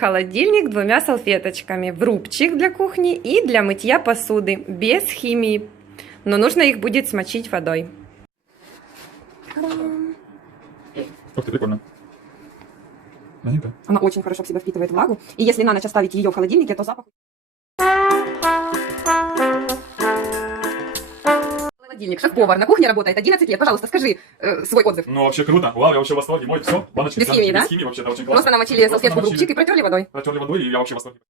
Холодильник двумя салфеточками. В рубчик для кухни и для мытья посуды. Без химии. Но нужно их будет смочить водой. Ух ты, прикольно. Маленькая. Она очень хорошо в себя впитывает влагу. И если на ночь оставить ее в холодильнике, то запах... Холодильник. Шеф-повар на кухне работает 11 лет. Пожалуйста, скажи свой отзыв. Ну, вообще круто. Вау, я вообще в восторге. Мой, все, баночки. Без химии, да? Без химии, вообще, это очень классно. Просто намочили салфетку в рубчик и протерли водой. Протерли водой, и я вообще в восторге.